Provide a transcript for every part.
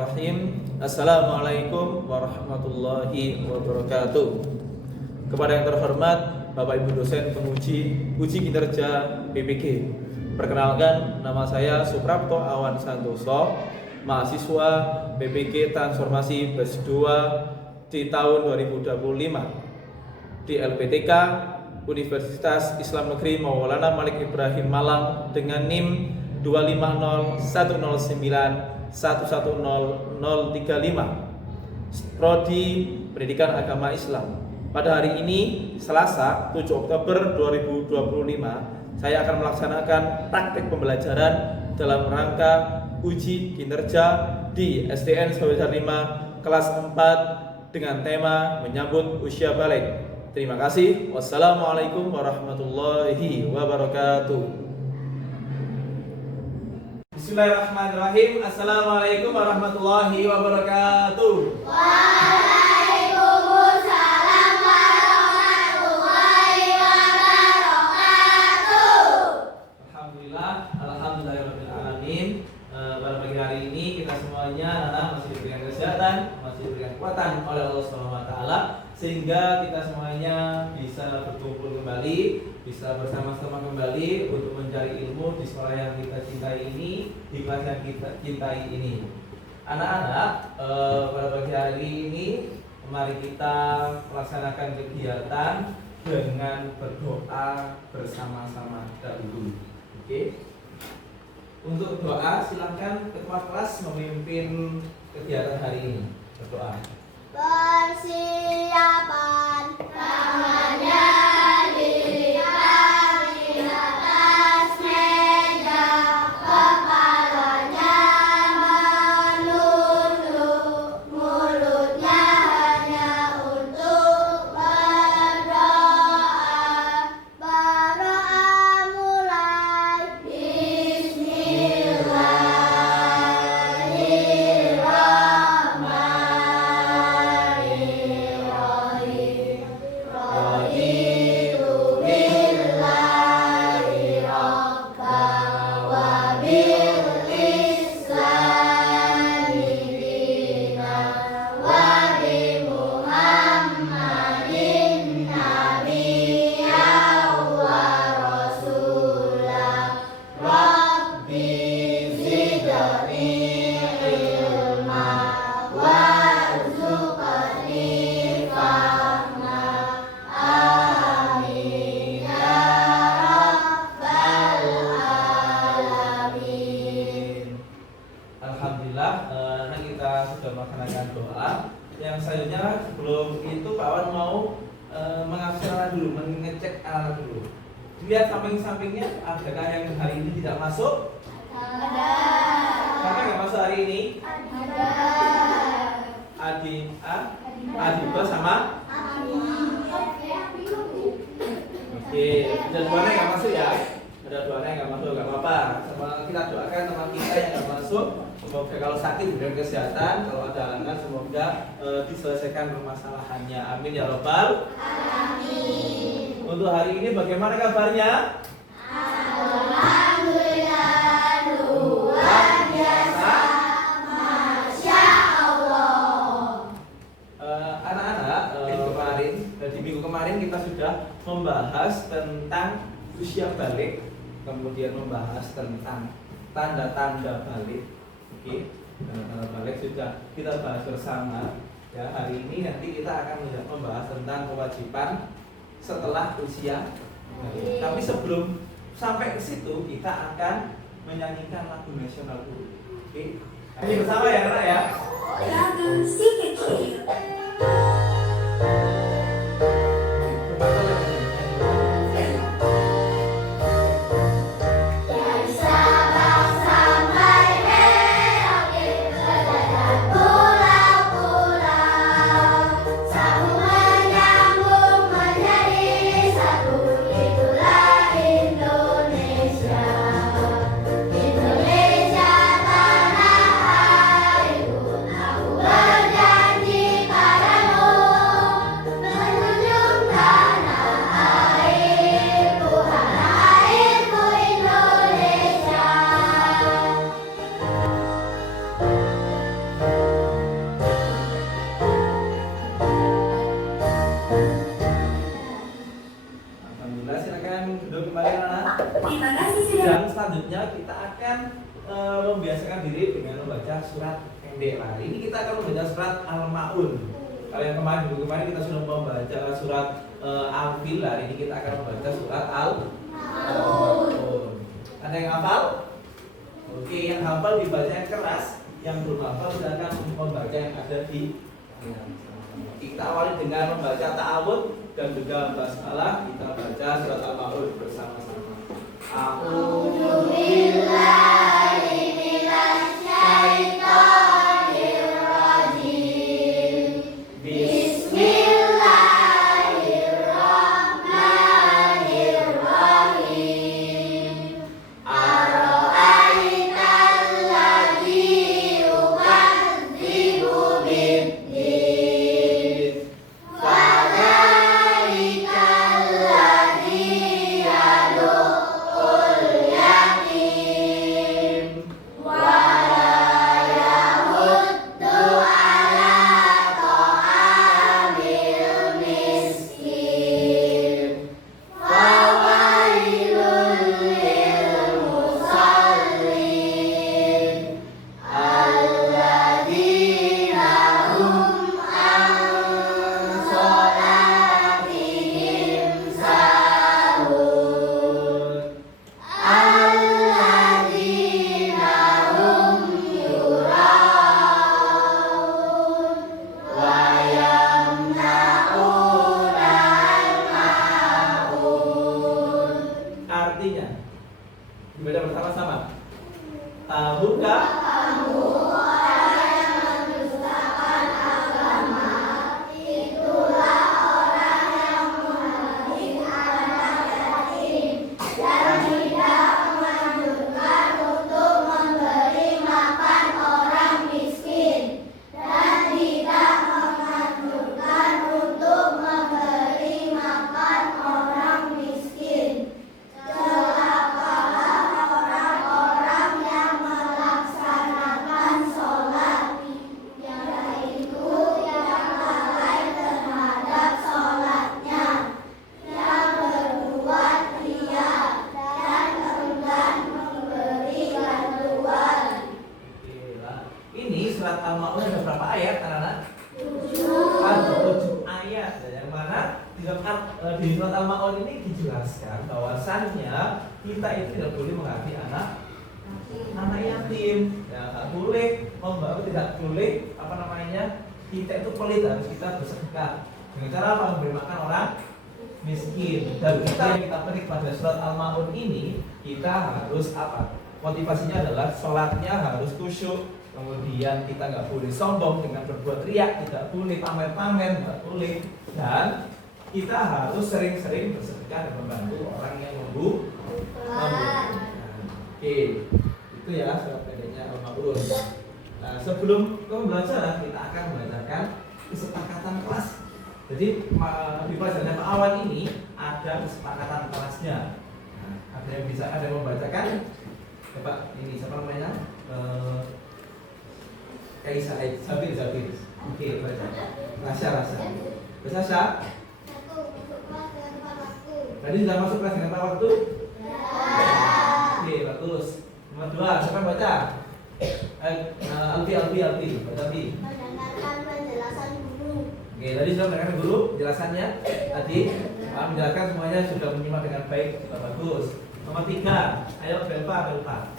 Bismillahirrahmanirrahim. Assalamualaikum warahmatullahi wabarakatuh. Kepada yang terhormat Bapak Ibu dosen penguji uji kinerja PPG. Perkenalkan, nama saya Suprapto Awan Santoso, mahasiswa PPG Transformasi Batch 2 di tahun 2025 di LPTK Universitas Islam Negeri Maulana Malik Ibrahim Malang dengan NIM 250-109-110035 Prodi Pendidikan Agama Islam. Pada hari ini Selasa 7 Oktober 2025 saya akan melaksanakan praktek pembelajaran dalam rangka uji kinerja di SDN Sawit 5 kelas 4 dengan tema menyambut usia balik. Terima kasih. Wassalamualaikum warahmatullahi wabarakatuh. Bismillahirrahmanirrahim. Assalamualaikum warahmatullahi wabarakatuh. Waalaikumsalam warahmatullahi wabarakatuh. Alhamdulillahirrahmanirrahim. Pada pagi hari ini kita semuanya masih diberikan kesehatan, masih diberikan kekuatan oleh Allah SWT, sehingga kita semuanya bisa berkumpul kembali, bisa bersama-sama kembali untuk mencari ilmu di sekolah yang kita cintai ini, di kelas yang kita cintai ini. Anak-anak, pada pagi hari ini mari kita melaksanakan kegiatan dengan berdoa bersama-sama dahulu. Oke? Untuk doa silakan ketua kelas memimpin kegiatan hari ini. Berdoa. Persiapan tangannya dilipat di atas meja, kepalanya menunduk, mulutnya hanya untuk berdoa. Berdoa mulai. Bismillahirrahmanirrahim. Raditu billahi rabba wa bil islami dina wa bi Muhammadin nabiyya wa rasulah. Rabbi zidni ilma warzuqni fahma. Amin ya rabbal alamin. Alhamdulillah, kita sudah melaksanakan doa. Yang selanjutnya sebelum itu Pak Wan mau mengabsen alat dulu, mengecek alat dulu. Lihat samping-sampingnya, adakah yang hari ini tidak masuk? Ada. Siapa yang nggak masuk hari ini? Ada. Adiba sama? Oke, ada dua yang nggak masuk ya. Ada dua yang nggak masuk, nggak apa-apa. Sama kita doakan teman kita yang nggak masuk. Semoga kalau sakit diberikan kesehatan, kalau ada halangan semoga diselesaikan permasalahannya. Amin ya robbal. Amin. Untuk hari ini bagaimana kabarnya? Alhamdulillah luar biasa. Masya Allah. Anak-anak, di minggu kemarin kita sudah membahas tentang usia balik, kemudian membahas tentang tanda-tanda balik. Oke, tanda-tanda balik sudah kita bahas bersama. Ya, hari ini nanti kita akan membahas tentang kewajiban setelah usia balik. Tapi sebelum sampai ke situ kita akan menyanyikan lagu nasional dulu. Oke, ini bersama ya anak ya. Lagu si kecil. Dari Sabang sampai Merauke, berada pulau-pulau, sambung menyambung menjadi satu. Itulah Indonesia. Indonesia tanah airku, aku berjanji. surat pendek. Nah, ini kita akan membaca surat Al-Maun. Kalau yang minggu kemarin kita sudah membaca surat Al-Fil, hari ini kita akan membaca surat Al-Maun. Ada yang hafal? Oke, yang hafal dibaca yang keras, yang belum hafal silakan membaca yang ada di. Kita awali dengan membaca ta'awud dan juga basmalah. Kita baca surat Al-Maun bersama-sama. A'udzu billahi minasy syaithanir rajim. Bismillahirrahmanirrahim. Ara'aital ladzi yukadzibu bid-din. Fadzalikal ladzi yad'ul yatim. Wa la yahuddu ala ta'amil miskin. Fawailul lil musallin. Alladzina hum an sholatihim sahun. Alladzina hum yura'un. Wa yamna'una al-ma'un. Artinya dibaca bersama-sama. Tahukah ini surat Al-Maun ada berapa ayat, anak-anak? 7 ayat. Dan yang mana di surat Al-Maun ini dijelaskan bahwasannya kita itu tidak boleh mengabdi anak yatim. Ya, tidak boleh tidak boleh kita itu pelit, harus kita bersedekah. Dengan cara apa? Memberi makan orang miskin. Dan kita yang kita petik pada surat Al-Maun ini, kita harus apa? Motivasinya adalah sholatnya harus khusyuk. Kemudian kita nggak boleh sombong dengan berbuat riak, tidak boleh pamer-pamer, nggak boleh. Dan kita harus sering-sering bersedekah dan membantu orang yang membutuhkan. Oke, itu ya surat pendeknya Al-Maun. Nah, sebelum pembelajaran kita akan belajarkan kesepakatan kelas. Jadi di pelajaran awal ini ada kesepakatan kelasnya. Nah, ada yang membacakan? Coba ini siapa namanya? Kaisa, Sabir. Oke, baca. Rasya. Sasha. Tadi sudah masuk kelas dengan tepat waktu? Oke, bagus. Nomor 2, siapa yang baca? Alfi. Baca Alfi. Mendengarkan penjelasan guru. Oke, tadi sudah mendengarkan guru penjelasannya. Tadi menjelaskan semuanya sudah menyimak dengan baik, sudah bagus. Nomor 3, ayo Belva.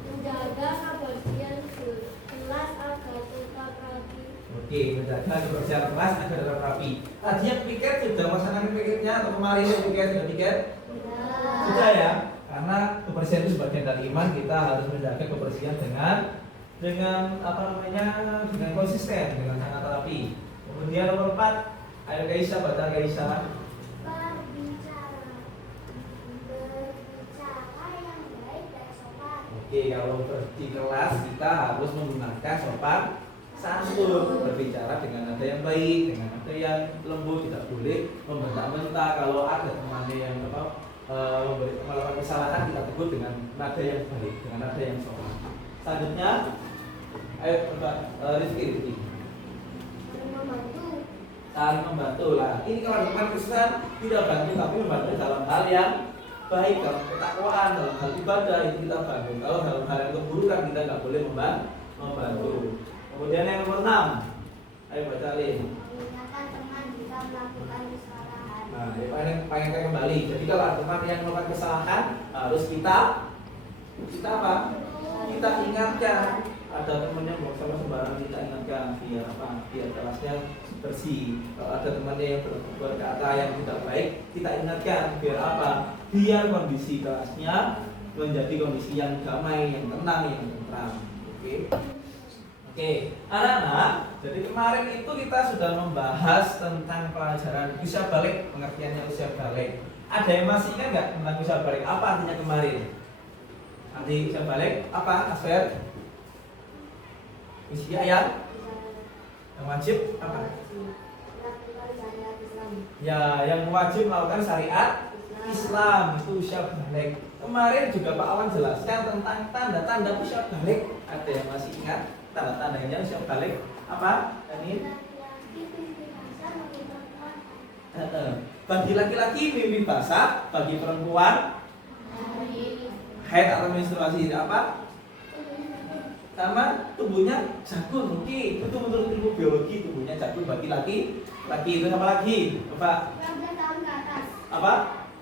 Menjaga kebersihan kelas agar tetap rapi. Oke, menjaga kebersihan kelas agar tetap rapi. Tadi yang piket sudah melaksanakan piketnya atau kemarin sudah piket? Sudah ya. Karena kebersihan itu sebagian dari iman, kita harus menjaga kebersihan dengan konsisten, dengan sangat rapi. Kemudian nomor 4, ayo Gaisha, baca Gaisha. Berbicara yang baik dan sopan. Oke, kalau di kelas kita harus menggunakan sopan santun, berbicara dengan nada yang baik, dengan nada yang lembut, tidak boleh membentak-bentak. Kalau ada temannya yang melakukan kesalahan, kita tegur dengan nada yang baik, dengan nada yang sopan. Selanjutnya, ayo Rizky. Saling membantu lah. Ini kalau depan kesan tidak bantu, tapi membantu dalam hal yang baik, dalam ketakwaan, dalam hal ibadah itu kita bantu. Kalau dalam hal yang keburukan kita nggak boleh membantu. Kemudian yang nomor 6, ayo baca Lin. Mengingatkan teman jika melakukan kesalahan. Nah, pengen kembali. Jadi kalau ada teman yang melakukan kesalahan harus kita apa? Kita ingatkan. Ada temannya buang sampah sembarangan, kita ingatkan biar apa? Biar kelasnya bersih. Kalau ada temannya yang berbuat kata yang tidak baik, kita ingatkan biar apa? Biar kondisi kelasnya menjadi kondisi yang damai, yang tenang, yang tentram. Oke, anak-anak. Jadi kemarin itu kita sudah membahas tentang pelajaran usia balik, pengertiannya usia balik. Ada yang masih ingat nggak tentang usia balik? Apa artinya kemarin? Arti usia balik apa, Asfer? Usia yang wajib apa? Ya, yang wajib melakukan syariat Islam itu usia balik. Kemarin juga Pak Awan jelaskan tentang tanda-tanda usia balik. Ada yang masih ingat tanda-tandanya usia balik apa? Ini bagi laki-laki mimpi basah, bagi perempuan haid atau menstruasi apa? Sama tubuhnya jagung. Oke, itu menurut ilmu biologi tubuhnya jagung bagi laki itu apa lagi? Coba. 15 tahun ke atas. Apa?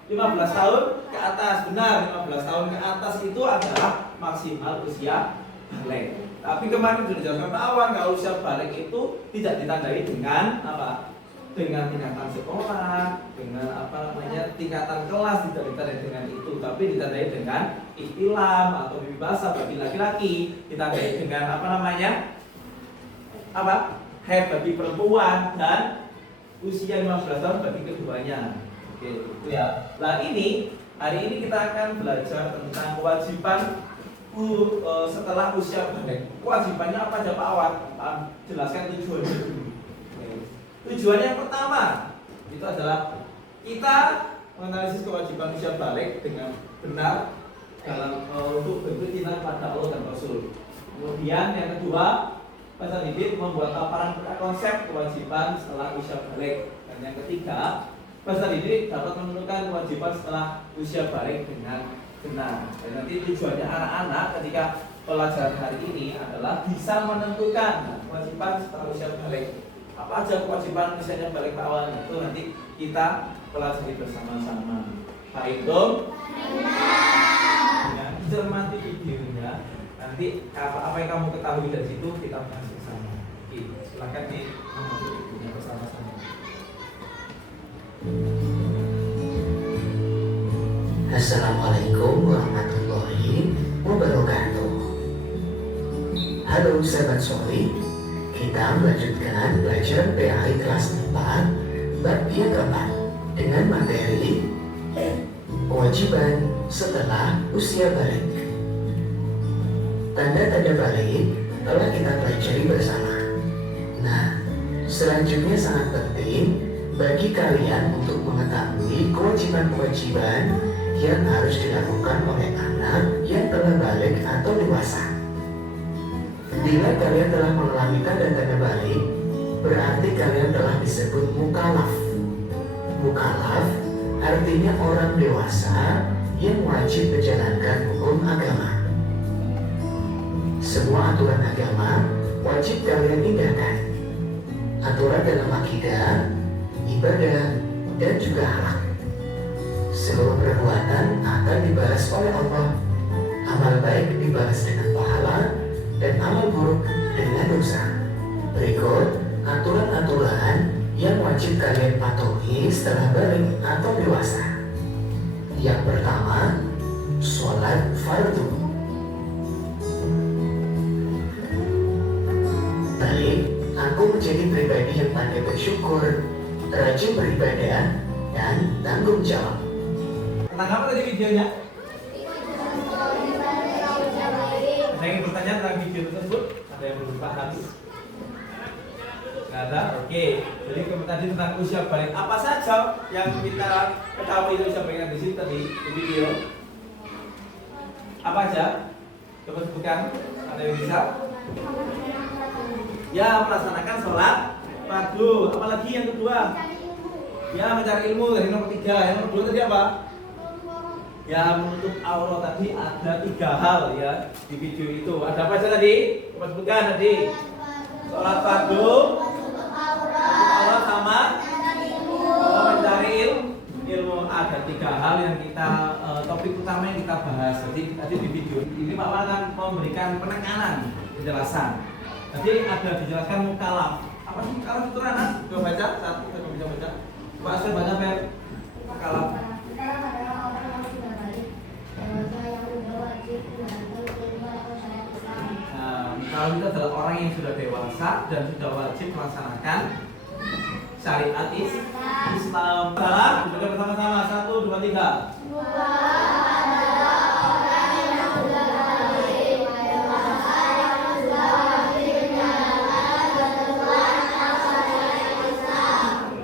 15 tahun ke atas. Benar, 15 tahun ke atas itu adalah maksimal usia balik. Tapi kemarin sudah dijelaskan awal kalau usia balik itu tidak ditandai dengan apa? Dengan tingkatan sekolah, dengan apa namanya tingkatan kelas, tidak ditandai dengan itu, tapi ditandai dengan ihtilam atau mimpi basah bagi laki-laki, ditandai dengan apa namanya? Apa? Haid bagi perempuan dan usia 15 tahun bagi keduanya. Oke, itu ya. Nah ini hari ini kita akan belajar tentang kewajiban setelah usia balik. Kewajibannya apa aja Pak Awan? Jelaskan tujuannya dulu. Tujuan yang pertama itu adalah kita menganalisis kewajiban usia balik dengan benar dalam untuk bentuk cinta pada Allah dan Rasul. Kemudian yang kedua, Pastor Didit membuat paparan konsep kewajiban setelah usia balik. Dan yang ketiga, Pastor Didit dapat menentukan kewajiban setelah usia balik dengan benar. Dan nanti tujuannya anak-anak ketika pelajaran hari ini adalah bisa menentukan kewajiban setelah usia balik. Apa aja kewajiban misalnya balik awal itu nanti kita pelajari bersama-sama. Pak itu ya, cermati videonya. Nanti apa yang kamu ketahui dari situ kita bahas bersama. Oke, silakan diamati videonya bersama-sama. Assalamualaikum warahmatullahi wabarakatuh. Halo sahabat Soli, kita melanjutkan pelajaran PAI kelas 4 bab yang keempat dengan materi kewajiban setelah usia balik. Tanda-tanda balik telah kita pelajari bersama. Nah, selanjutnya sangat penting bagi kalian untuk mengetahui kewajiban-kewajiban yang harus dilakukan oleh anak yang telah balik atau dewasa. Bila kalian telah mengalami tanda-tanda balik, berarti kalian telah disebut mukallaf. Mukallaf artinya orang dewasa yang wajib menjalankan hukum agama. Semua aturan agama wajib kalian indahkan. Aturan dalam akidah, ibadah, dan juga akhlak. Seluruh perbuatan akan dibalas oleh Allah. Amal baik dibalas dengan pahala dan amal buruk dengan dosa. Berikut aturan-aturan yang wajib kalian patuhi setelah balik atau dewasa. Yang pertama, sholat fardu. Balik, aku menjadi pribadi yang pandai bersyukur, rajin beribadah, dan tanggung jawab. Tentang apa tadi videonya? Ada yang bertanya tentang video tersebut? Ada yang belum paham? Nggak ada? Oke. Jadi tadi tentang usia balik apa saja yang kita ketahui usia balik di sini tadi di video? Apa aja? Coba sebutkan. Ada yang bisa? Ya, melaksanakan sholat fardu. Apalagi yang kedua? Ya, mencari ilmu dari nomor 3. Yang nomor 2 tadi apa? yang menutup aurat tadi ada 3 hal ya di video itu. Ada apa aja tadi? Coba sebutkan tadi. Sholat fardu, menutup aurat sama mencari ilmu. Ada 3 hal yang kita topik utama yang kita bahas. Jadi tadi di video ini Pak Wan akan memberikan penekanan penjelasan. Jadi ada dijelaskan mukalaf. Apa sih mukalaf itu Anas? Coba baca, satu kita bisa baca. Pak Asir baca Fer. Mukalaf. Mukalaf adalah orang yang sudah balik dewasa yang sudah wajib mengamalkan ilmu atau syariat Islam. Nah, mukalaf itu adalah orang yang sudah dewasa dan sudah wajib melaksanakan syariat Islam. Salah, dibaca bersama-sama. 1, 2, 3.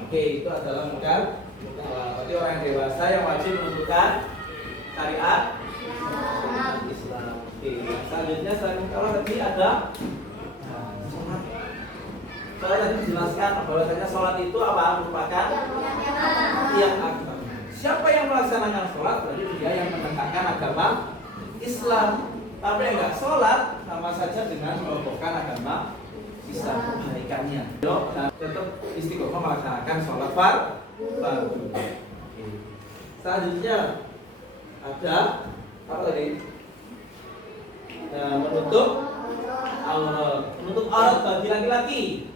Oke, itu adalah mukalaf. Berarti orang yang dewasa yang wajib menentukan syariat Islam. Oke, selanjutnya selain mukalaf tadi ada sholat. Sholat tadi dijelaskan bahwasanya sholat itu apa? Merupakan yang akbar. Siapa yang melaksanakan sholat berarti dia yang menegakkan agama Islam. Tapi yang enggak sholat sama saja dengan merobohkan agama Islam, kebaikannya. Dan tetap istiqomah melaksanakan sholat fardu. Selanjutnya ada apa tadi? Nah, menutup aurat bagi laki-laki.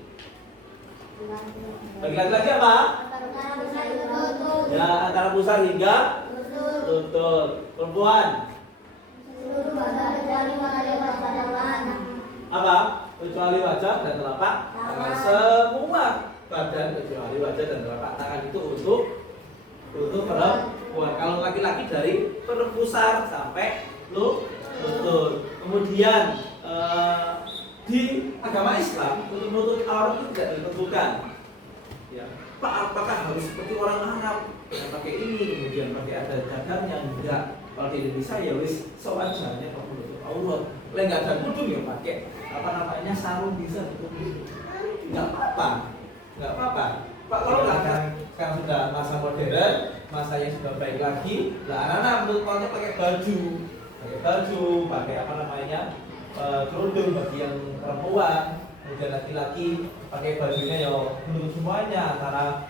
Bagi laki-laki apa? Ya, antara pusar hingga lutut. Perempuan apa? Kecuali wajah dan telapak tangan. Semua badan kecuali wajah dan telapak tangan itu untuk perempuan. Kalau laki-laki dari perpusar sampai lutut. Kemudian di agama Islam untuk menutup aurat itu tidak ditentukan. Ya, Pak, apakah harus seperti orang Arab yang pakai ini, kemudian pakai ada cadarnya? Enggak. Kalau di Indonesia ya wis sewajarnya kalau menutup aurat. Lah enggak ada kudung ya pakai apa namanya sarung bisa tutup. Enggak apa-apa. Pak, kalau nggak sekarang sudah masa modern, masa yang sudah baik lagi, lah anak-anak menurut auratnya pakai baju, pakai apa namanya kerudung bagi yang perempuan. Kemudian laki-laki pakai bajunya ya menutup semuanya, antara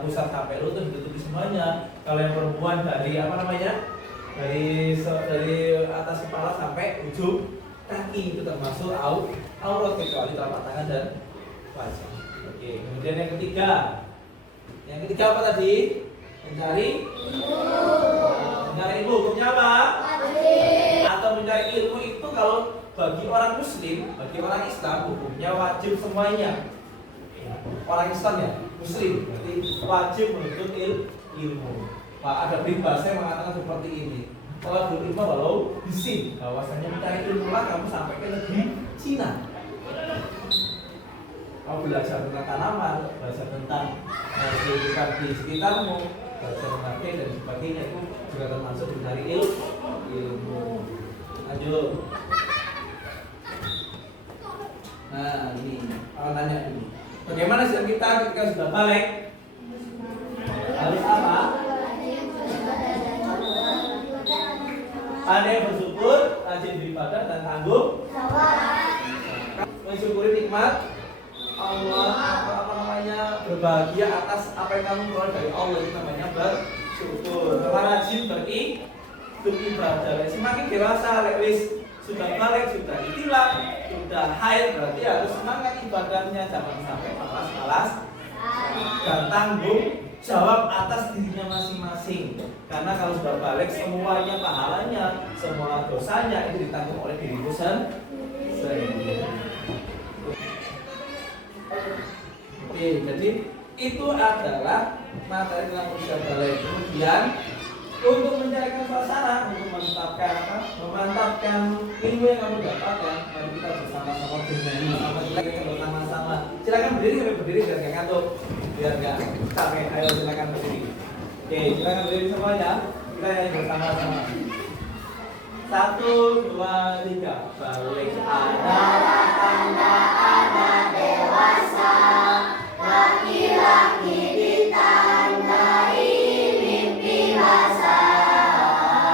pusat sampai lutut ditutupi semuanya. Kalau yang perempuan dari apa namanya dari atas kepala sampai ujung kaki itu termasuk aurat kecuali telapak tangan dan wajah. Oke, kemudian yang ketiga apa tadi? Mencari ilmu. Hukumnya apa? Atau mencari ilmu itu kalau bagi orang Muslim, bagi orang Islam hukumnya wajib semuanya. Orang Islam ya, Muslim berarti wajib menuntut ilmu. Pak, ada peribahasa yang mengatakan seperti ini. Kalau berilmu walau bisin, bahwasanya mencari ilmu lah kamu sampai ke negeri Cina. Kamu belajar tentang tanaman, belajar tentang kehidupan di sekitarmu, belajar mengerti dan sebagainya, itu juga termasuk mencari ilmu. Lanjut. Nah, ini akan tanya ini. Bagaimana sikap kita ketika sudah balik? Harus apa? Pandai bersyukur, rajin beribadah dan tanggung jawab. Mensyukuri nikmat Allah, apa namanya, berbahagia atas apa yang kamu peroleh dari Allah, itu namanya bersyukur. Rajin beribadah. Semakin dewasa, sudah balik, sudah itilaf, sudah haid, berarti harus semangat ibadahnya, jangan sampai malas-malas dan tanggung jawab atas dirinya masing-masing. Karena kalau sudah balik semuanya pahalanya, semua dosanya itu ditanggung oleh dirimu sendiri. Oke, jadi itu adalah materi tentang usia balik. Kemudian untuk mencarikan suasana, untuk memantapkan ilmu yang kamu dapatkan, mari kita bersama-sama bernyanyi. Kita bersama-sama. Silakan berdiri biar nggak ngantuk, biar nggak capek. Ayo silakan berdiri. Oke, silakan berdiri semuanya. Kita nyanyi bersama-sama. 1, 2, 3. Balik adalah tanda anak dewasa, laki-laki ditandai mimpi basah.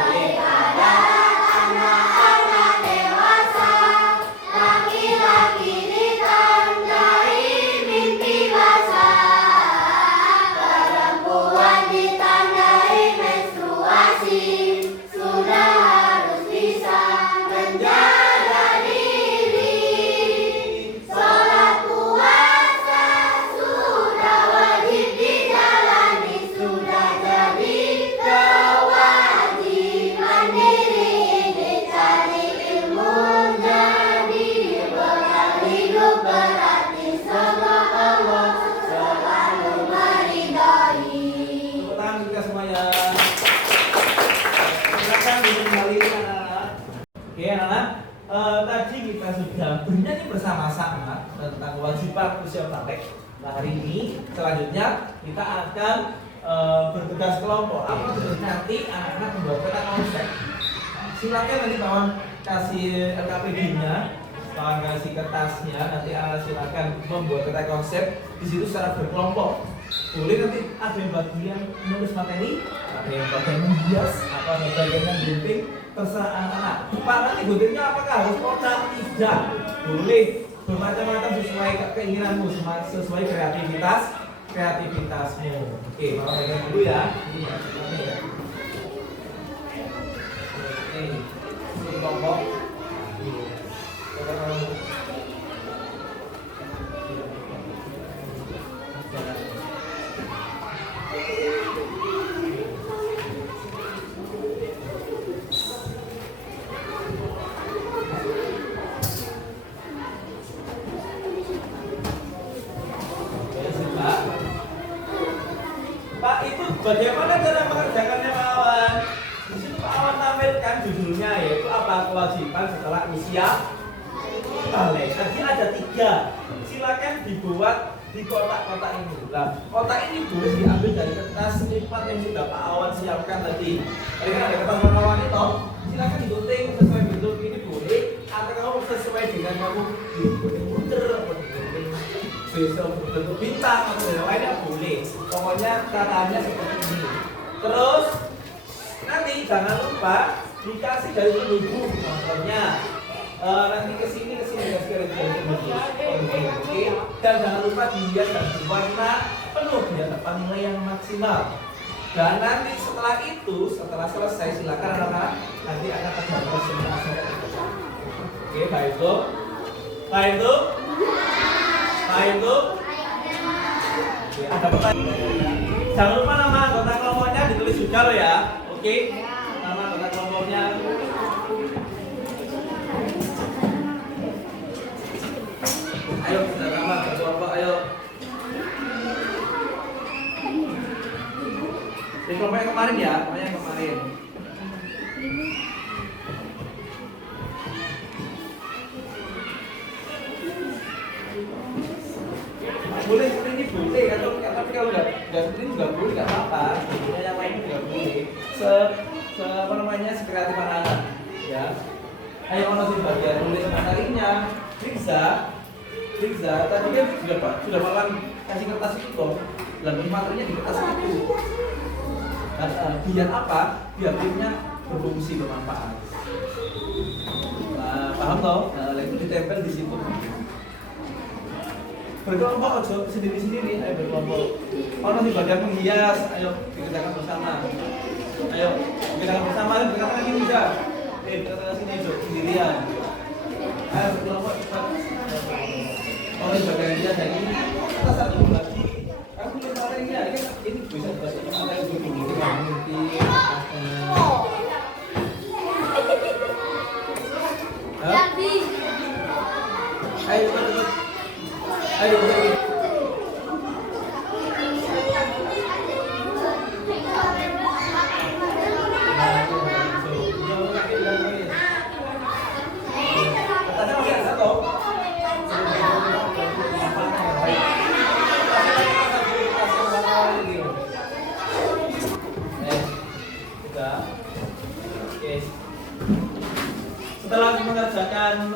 balik adalah anak-anak dewasa. Laki-laki ditandai mimpi basah, perempuan ditandai menstruasi. Sudah harus bisa menjaga diri. Sholat puasa sudah wajib dijalani. Sudah jadi kewajiban diri ini. Cari ilmu jadi bekal hidup berarti. Semoga Allah selalu meridai. Tepuk tangan kita semuanya. Silakan duduk kembali anak-anak. Oke anak-anak, tadi kita sudah bernyanyi bersama-sama tentang kewajiban usia praktek. Nah hari ini selanjutnya kita akan bertugas kelompok. Apa tugas nanti anak-anak membuat peta konsep. Silakan nanti kawan kasih LKPD-nya, kawan kasih kertasnya. Nanti silakan membuat peta konsep di situ secara berkelompok. Boleh nanti ada yang bagian menulis materi, ada yang bagian menghias, atau ada bagian yang gunting, terserah anak-anak. Pak nanti guntingnya apakah harus kotak? Tidak, boleh bermacam-macam sesuai keinginanmu, sesuai kreativitasmu. Oke, maka pegang dulu ya. Ini ya. Oke, ini kelompok. Pak, itu bagaimana cara mengerjakannya Pak Awan? Di situ Pak Awan tampilkan judulnya, yaitu apa kewajiban setelah usia balik. Tadi ada 3. Silakan dibuat di kotak-kotak ini. Nah, kotak ini boleh diambil dari kertas lipat yang sudah Pak Awan siapkan tadi. Tadi kan ada kertas warna warni toh. Silakan digunting sesuai bentuk ini boleh, atau kamu sesuai dengan kamu digunting puter atau digunting bentuk bintang atau yang lainnya boleh. Pokoknya caranya seperti ini. Terus nanti jangan lupa dikasih dari ibu. Contohnya nanti kesini garis-garis oke. Dan jangan lupa dilihat dan warna penuh biar dapat nilai yang maksimal. Dan nanti setelah itu, setelah selesai silakan anak-anak nanti akan ada presentasi. Oke, baik itu. Oke, ada pertanyaan. Jangan lupa nama anggota kelompoknya ditulis juga loh ya. Oke, nama anggota kelompoknya. Ayo kita nama kelompok, ayo. Di kelompok yang kemarin ya, kelompok yang kemarin. Boleh seperti ini boleh, tapi kalau nggak seperti ini juga boleh, nggak apa-apa. Yang lain juga boleh. Apa namanya sekreatif anak, ya. Ayo mana sih bagian tulis materinya, Riksa, tadi kan sudah malam kasih kertas itu kok, lalu materinya di kertas itu. Dan biar apa? Biar timnya berfungsi bermanfaat. Nah, paham toh? Nah, itu ditempel di situ. Berkelompok aja sendiri-sendiri, ayo berkelompok. Orang di bagian menghias, ayo dikerjakan bersama. Ayo dikerjakan bersama, berkata ini bisa. Berkata sini aja sendirian. Ayo berkelompok cepat. Orang di bagian hias dan ini kita satu lagi. Aku tulis materinya, ini bisa dibahas sama yang begini. Ayo cepat. Ayo. Setelah mengerjakan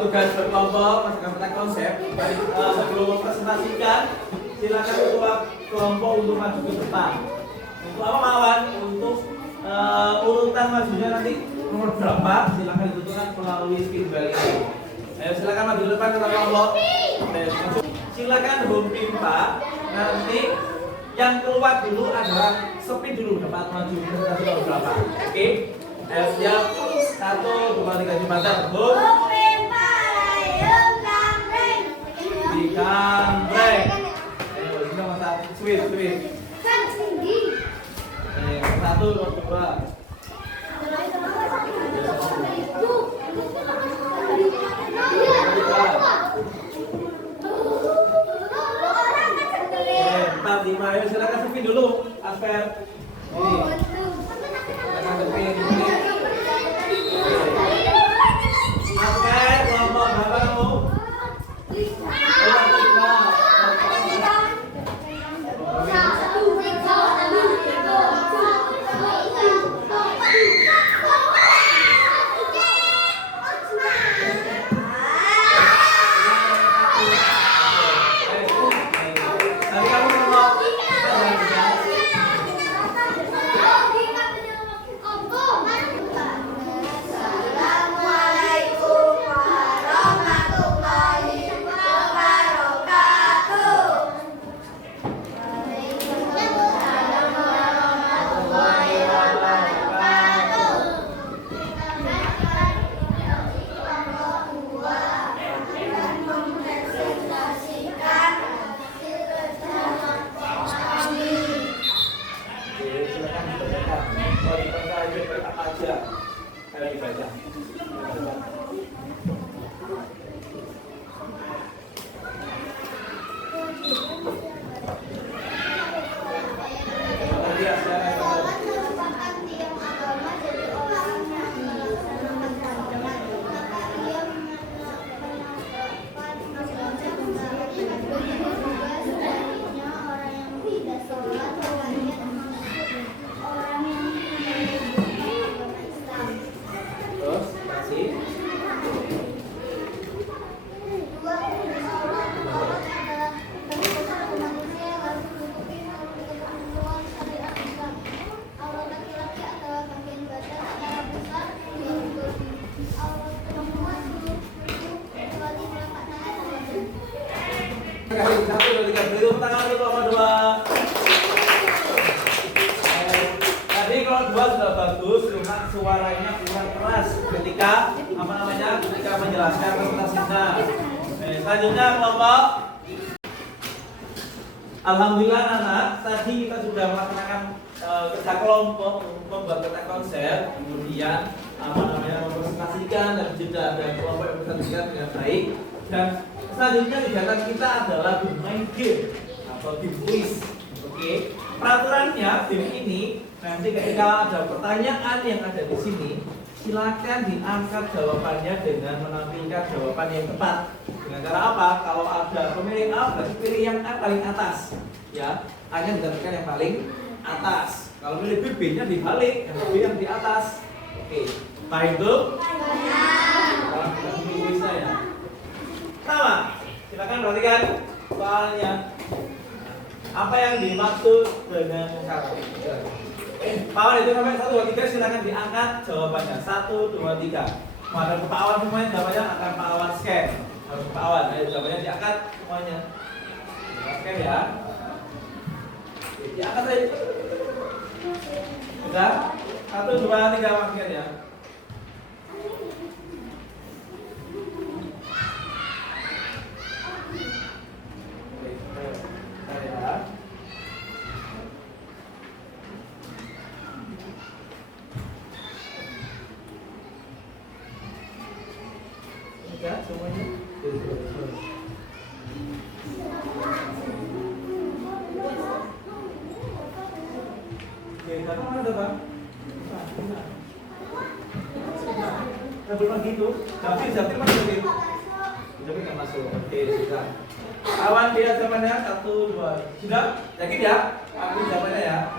tugas berkelompok, masukkan peta konsep. Sebelum mempresentasikan, silakan ketua kelompok untuk maju ke depan. Untuk apa, Mawan? Untuk majunya nanti nomor berapa? Silakan ditentukan melalui spin bell ini. Ayo silakan maju depan kata kelompok. Silakan home pin Pak. Nanti yang keluar dulu adalah spin dulu dapat maju presentasi nomor berapa. Oke? Ayo siap. 1, 2, 3 jembatan. Home. Dikambreng. Ayo ini nomor 1. Switch. Nomor 1, nomor 2. Empat, 5, ayo silakan sepin dulu, Asper. Ini. Silakan sepin. Asper, kelompok berapa kamu? Kasih 1, 2, 3, beri tepuk tangan dulu sama 2. Tadi kalau 2 sudah bagus, cuma suaranya kurang keras ketika ketika menjelaskan presentasinya. Selanjutnya kelompok. Alhamdulillah anak, tadi kita sudah melaksanakan kerja kelompok untuk membuat peta konsep, kemudian mempresentasikan dan juga ada kelompok yang mempresentasikan dengan baik. Dan selanjutnya kegiatan kita adalah bermain game atau game quiz. Oke, peraturannya game ini nanti ketika ada pertanyaan yang ada di sini, silakan diangkat jawabannya dengan menampilkan jawaban yang tepat. Dengan cara apa? Kalau ada pemilih A, berarti pilih yang A paling atas. Ya, A-nya ditampilkan yang paling atas. Kalau pilih B, B-nya dibalik, yang B yang di atas. Oke, baik itu? Kalau kita pilih saya. Pertama, silakan perhatikan soalnya. Apa yang dimaksud dengan kata? Pawan itu sampai 1, 2, 3 silakan diangkat jawabannya. 1, 2, 3. Ada Pak Awan semuanya jawabannya akan Pak Awan scan. Harus Pak Awan, ayo jawabannya diangkat semuanya. Scan ya. Diangkat aja. Sudah? 1, 2, 3 maksudnya ya. Ya, semuanya. Oke, karena mana ada bang? Belum gitu. Japir mana lagi? Japir nggak masuk. Oke, sudah. Awan dia zamannya 1, 2. Sudah? Yakin ya? Aku jawabannya ya.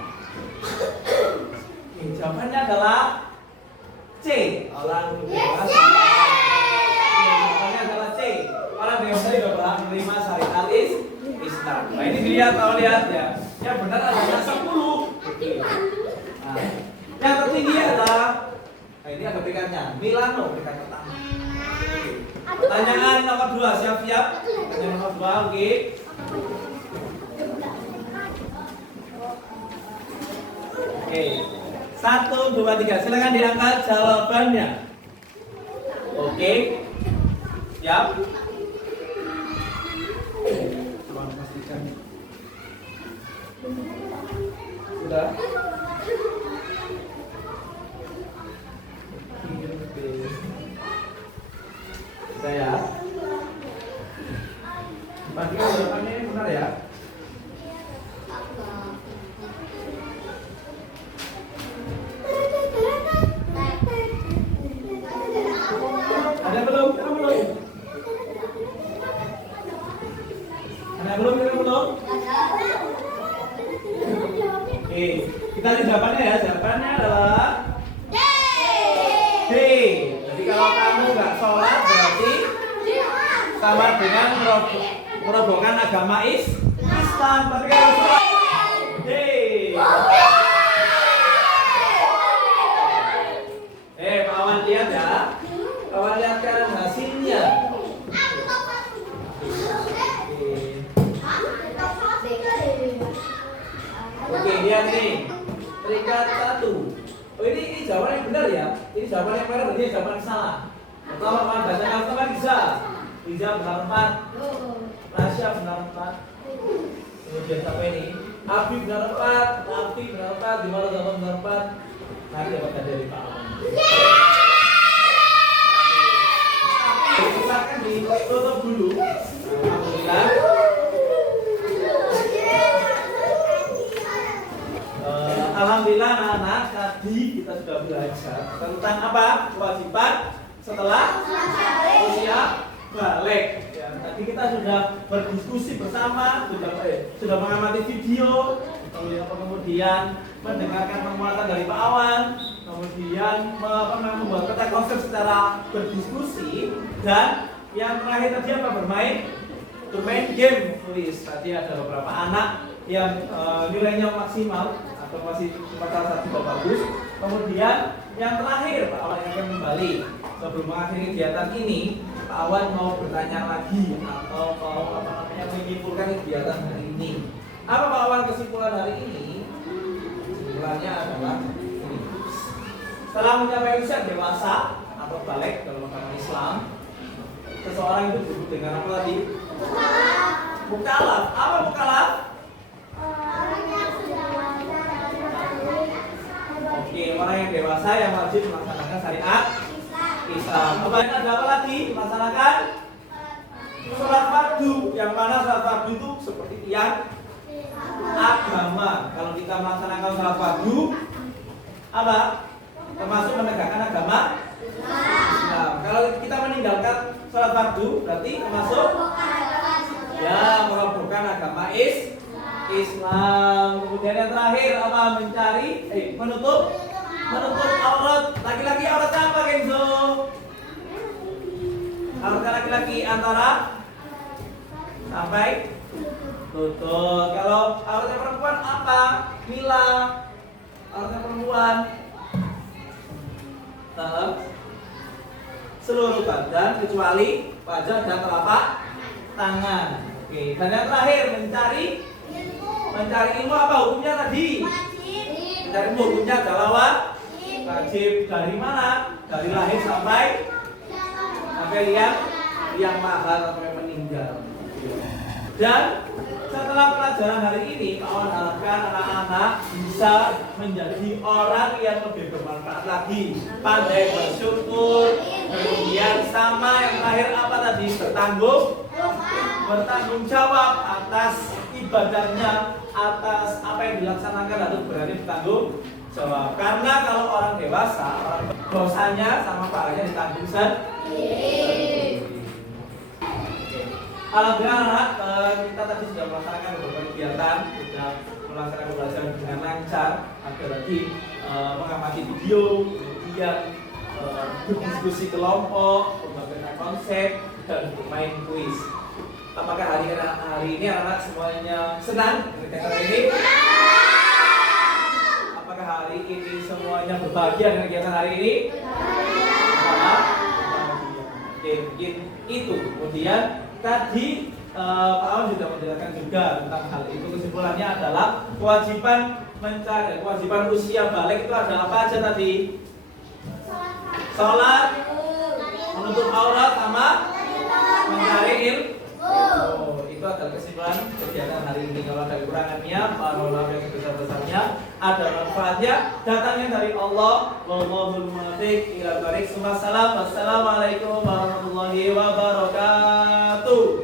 Oke, jawabannya adalah C. Orang dewasa. Orang dewasa juga berhak menerima syariat Islam. Nah ini dilihat, kalau lihat ya, yang benar adalah 10. Nah, yang tertinggi adalah Ini ada peringkatnya. Milano peringkat pertama. Pertanyaan nomor 2, siap-siap. Pertanyaan nomor 2, oke. Oke. 1, 2, 3. Silakan diangkat jawabannya. Oke. Siap. Sudah. Saya. Pastikan jawabannya benar ya. Ada belum? Ada belum? Ada belum? Ada belum? Oke, kita lihat jawabannya ya. Jawabannya adalah D. Jadi kalau kamu nggak sholat berarti sama dengan merobohkan agama Islam. Tapi kalau sholat D. Pak Awan lihat ya. Pak Awan lihatkan hasilnya. Oke, lihat nih. Peringkat 1. Oh ini jawaban yang benar ya. Ini jawaban yang benar, berarti jawaban yang salah. Pertama, baca kata bisa. Bisa benar 4. Rasya benar 4. Kemudian sampai ini. Abi benar 4. Abi benar 4. Dimana jawaban benar 4. Nanti dapat dari Pak Awan. Silakan ditutup dulu. Alhamdulillah. Alhamdulillah anak-anak, tadi kita sudah belajar tentang apa? Kewajiban setelah usia balik. Ya, tadi kita sudah berdiskusi bersama, sudah mengamati video, kemudian mendengarkan penguatan dari Pak Awan, kemudian membuat peta konsep secara berdiskusi, dan yang terakhir tadi apa? Bermain game tulis. Tadi ada beberapa anak yang nilainya maksimal atau masih cuma salah satu bagus. Kemudian yang terakhir Pak Awan akan kembali sebelum mengakhiri kegiatan ini. Pak Awan mau bertanya lagi atau mau menyimpulkan kegiatan hari ini. Apa Pak Awan kesimpulan hari ini? Kesimpulannya adalah ini. Setelah mencapai usia dewasa atau balik dalam agama Islam, seseorang itu disebut dengan apa tadi? Mukallaf. Apa mukallaf? Oke, orang yang dewasa yang wajib melaksanakan syariat Islam. Kemudian ada apa lagi? Melaksanakan sholat fardu. Yang mana sholat fardu itu seperti tiang agama. Kalau kita melaksanakan sholat fardu, apa? Termasuk menegakkan agama Islam. Kalau kita meninggalkan sholat fardu, berarti termasuk ya merobohkan agama Islam. Kemudian yang terakhir apa? Menutup aurat. Laki-laki auratnya apa, Kenzo? Auratnya laki-laki antara sampai tutup. Kalau auratnya perempuan apa? Mila. Auratnya perempuan seluruh badan kecuali wajah dan telapak tangan. Oke, dan yang terakhir mencari ilmu apa hukumnya tadi? Mencari ilmu hukumnya adalah wajib. Dari mana? Dari lahir sampai yang mahal sampai meninggal. Dan setelah pelajaran hari ini, Pak Awan harapkan anak-anak bisa menjadi orang yang lebih bermanfaat lagi, pandai bersyukur, kemudian sama yang terakhir apa tadi? Bertanggung jawab atas ibadahnya, atas apa yang dilaksanakan, harus berani bertanggung jawab. Karena kalau orang dewasa, orang dosanya sama pahalanya ditanggung sendiri. Alhamdulillah anak, kita tadi sudah melaksanakan beberapa kegiatan, sudah melaksanakan pembelajaran dengan lancar, ada lagi mengamati video, kemudian berdiskusi kelompok, membaca konsep, dan bermain kuis. Apakah hari ini anak-anak semuanya senang dengan kegiatan ini? Apakah apakah hari ini semuanya berbahagia dengan kegiatan hari ini? Bahagia. Oke, mungkin itu. Kemudian tadi Pak Awan sudah menjelaskan juga tentang hal itu. Kesimpulannya adalah kewajiban mencari, kewajiban usia balik itu adalah apa aja tadi? Sholat, menutup aurat, sama mencari ilmu. Oh, itu adalah kesimpulan kegiatan hari ini. Kalau ada kekurangannya, mohon maaf yang sebesar-besarnya. Ada manfaatnya, datangnya dari Allah. Wallahul muwaffiq ila thoriq. Wassalamualaikum warahmatullahi wabarakatuh.